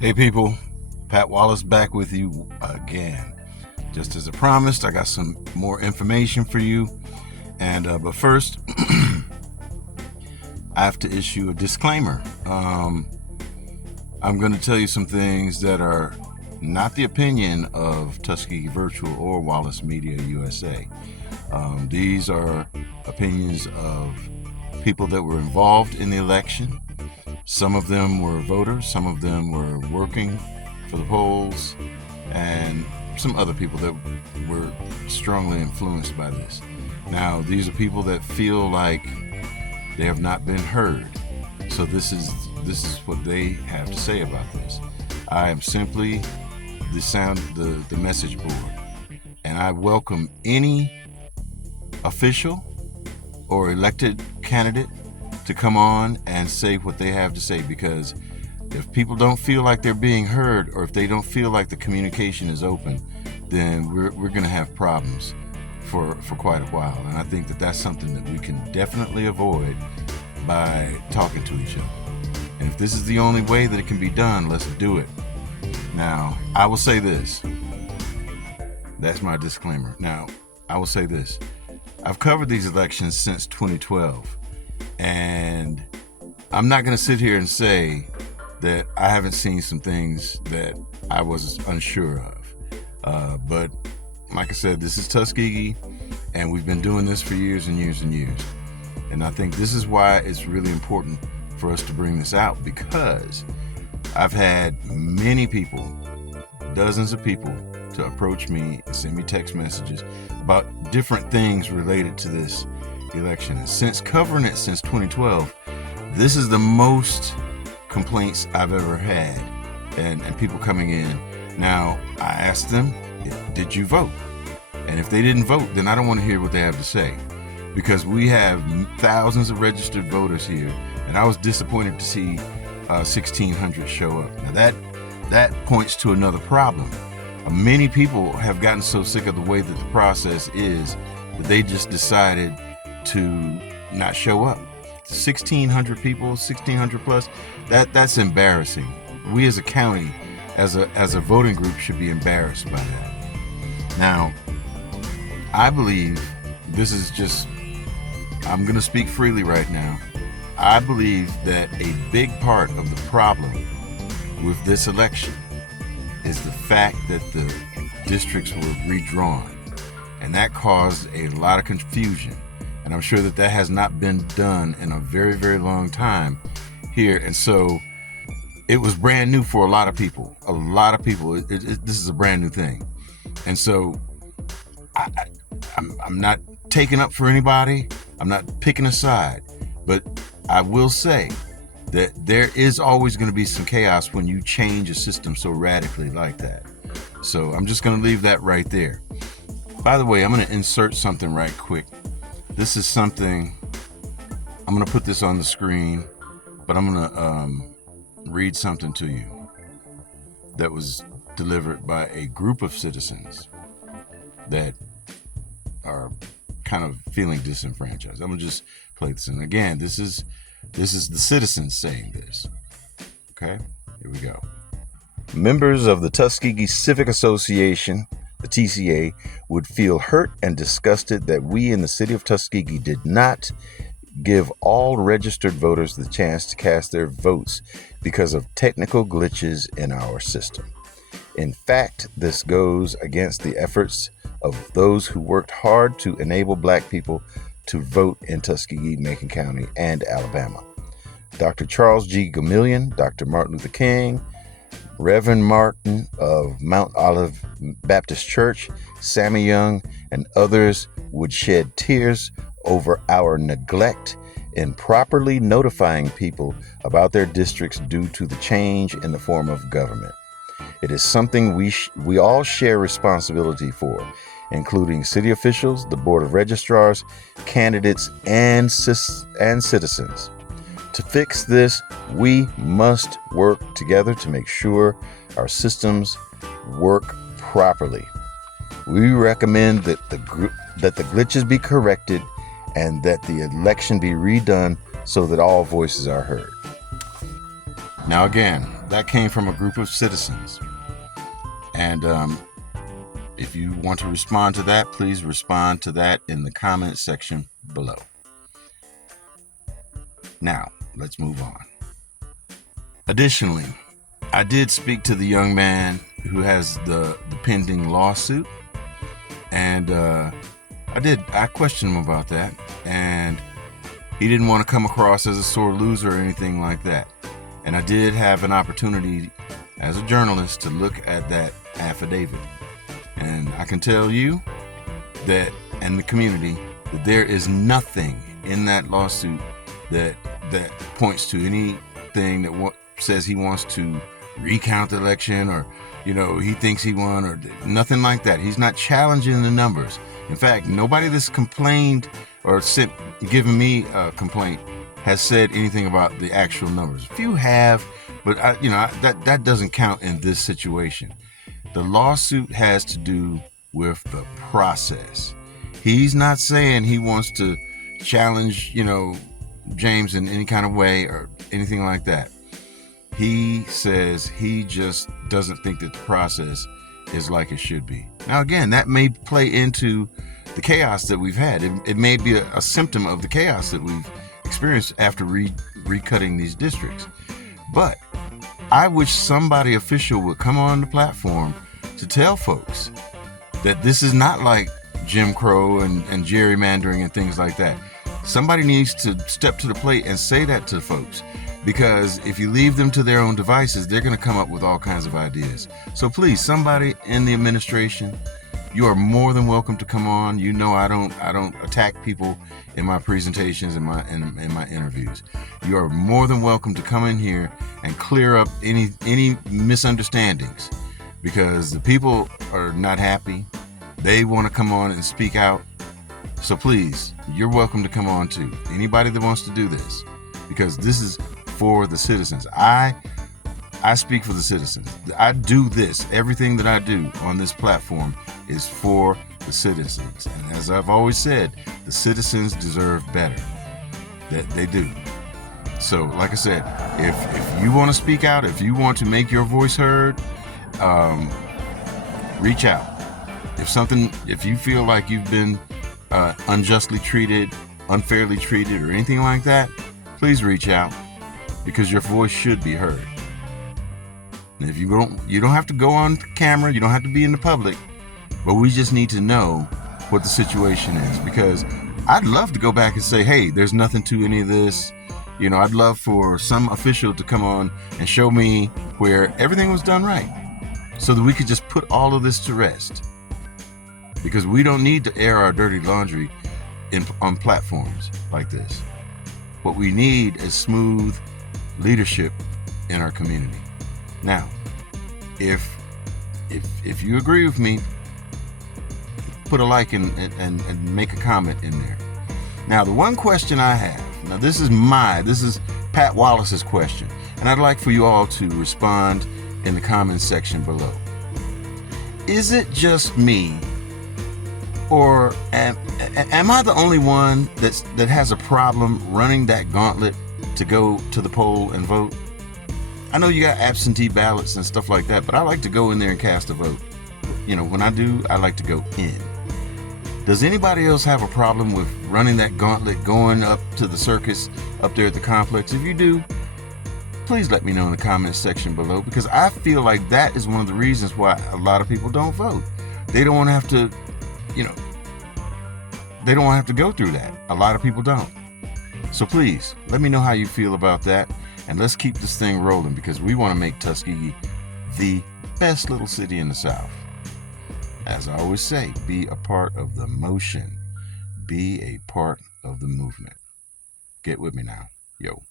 Hey people, Pat Wallace back with you again. Just as I promised, I got some more information for you. But first, I have to issue a disclaimer. I'm going to tell you some things that are not the opinion of Tuskegee Virtual or Wallace Media USA. These are opinions of people that were involved in the election. Some of them were voters, some of them were working for the polls, and some other people that were strongly influenced by this. Now, these are people that feel like they have not been heard. So this is what they have to say about this. I am simply the message board, and I welcome any official or elected candidate to come on and say what they have to say, because if people don't feel like they're being heard, or if they don't feel like the communication is open, then we're going to have problems for quite a while. And I think that that's something that we can definitely avoid by talking to each other. And if this is the only way that it can be done, let's do it. Now, I will say this. That's my disclaimer. Now, I will say this. I've covered these elections since 2012. And I'm not going to sit here and say that I haven't seen some things that I was unsure of. But like I said, this is Tuskegee, and we've been doing this for years and years and years. And I think this is why it's really important for us to bring this out, because I've had many people, dozens of people, to approach me and send me text messages about different things related to this election. And since covering it since 2012, this is the most complaints I've ever had, and people coming in. Now, I asked them, did you vote? And if they didn't vote, then I don't want to hear what they have to say, because we have thousands of registered voters here, and I was disappointed to see 1,600 show up. Now that points to another problem. Many people have gotten so sick of the way that the process is that they just decided to not show up. 1,600 people, 1,600 plus, that's embarrassing. We as a county, as a voting group, should be embarrassed by that. Now, I believe this is just, I'm going to speak freely right now. I believe that a big part of the problem with this election is the fact that the districts were redrawn, and that caused a lot of confusion. And I'm sure that has not been done in a very, very long time here. And so it was brand new for a lot of people. This is a brand new thing. And so I'm not taking up for anybody. I'm not picking a side. But I will say that there is always going to be some chaos when you change a system so radically like that. So I'm just going to leave that right there. By the way, I'm going to insert something right quick. This is something, I'm going to put this on the screen, but I'm going to read something to you that was delivered by a group of citizens that are kind of feeling disenfranchised. I'm going to just play this. And again, this is the citizens saying this. Okay, here we go. Members of the Tuskegee Civic Association, the TCA, would feel hurt and disgusted that we in the city of Tuskegee did not give all registered voters the chance to cast their votes because of technical glitches in our system. In fact, this goes against the efforts of those who worked hard to enable Black people to vote in Tuskegee, Macon County, and Alabama. Dr. Charles G. Gamillion, Dr. Martin Luther King, Reverend Martin of Mount Olive Baptist Church, Sammy Young, and others would shed tears over our neglect in properly notifying people about their districts due to the change in the form of government. It is something we all share responsibility for, including city officials, the Board of Registrars, candidates, and citizens. To fix this, we must work together to make sure our systems work properly. We recommend that the glitches be corrected and that the election be redone so that all voices are heard. Now again, that came from a group of citizens. And if you want to respond to that, please respond to that in the comment section below. Now, let's move on. Additionally, I did speak to the young man who has the pending lawsuit, and I questioned him about that, and he didn't want to come across as a sore loser or anything like that. And I did have an opportunity as a journalist to look at that affidavit. And I can tell you that, and the community, that there is nothing in that lawsuit that points to anything that says he wants to recount the election, or he thinks he won, or nothing like that. He's not challenging the numbers. In fact, nobody that's complained or given me a complaint has said anything about the actual numbers. A few have, but that doesn't count in this situation. The lawsuit has to do with the process. He's not saying he wants to challenge, James in any kind of way or anything like that. He says he just doesn't think that the process is like it should be. Now, again, that may play into the chaos that we've had. It may be a symptom of the chaos that we've experienced after recutting these districts. But I wish somebody official would come on the platform to tell folks that this is not like Jim Crow and gerrymandering and things like that. Somebody needs to step to the plate and say that to folks, because if you leave them to their own devices, they're going to come up with all kinds of ideas. So please, somebody in the administration, you are more than welcome to come on. I don't attack people in my presentations and in my interviews. You are more than welcome to come in here and clear up any misunderstandings, because the people are not happy. They want to come on and speak out. So please, you're welcome to come on too. Anybody that wants to do this, because this is for the citizens. I speak for the citizens. I do this. Everything that I do on this platform is for the citizens. And as I've always said, the citizens deserve better. That they do. So, like I said, if you want to speak out, if you want to make your voice heard, reach out. If you feel like you've been unjustly treated, unfairly treated, or anything like that, please reach out, because your voice should be heard. And if you don't have to go on camera, you don't have to be in the public, but we just need to know what the situation is, because I'd love to go back and say, hey, there's nothing to any of this. I'd love for some official to come on and show me where everything was done right, so that we could just put all of this to rest. Because we don't need to air our dirty laundry on platforms like this. What we need is smooth leadership in our community. Now, if you agree with me, put a like and make a comment in there. Now, the one question I have, this is Pat Wallace's question, and I'd like for you all to respond in the comment section below. Is it just me, or am I the only one that has a problem running that gauntlet to go to the poll and vote? I know you got absentee ballots and stuff like that, but I like to go in there and cast a vote. When I do, I like to go in. Does anybody else have a problem with running that gauntlet, going up to the circus up there at the complex? If you do, please let me know in the comments section below, because I feel like that is one of the reasons why a lot of people don't vote. They don't want to have to, they don't want to have to go through that. A lot of people don't. So please, let me know how you feel about that, and let's keep this thing rolling, because we want to make Tuskegee the best little city in the South. As I always say, be a part of the motion. Be a part of the movement. Get with me now. Yo.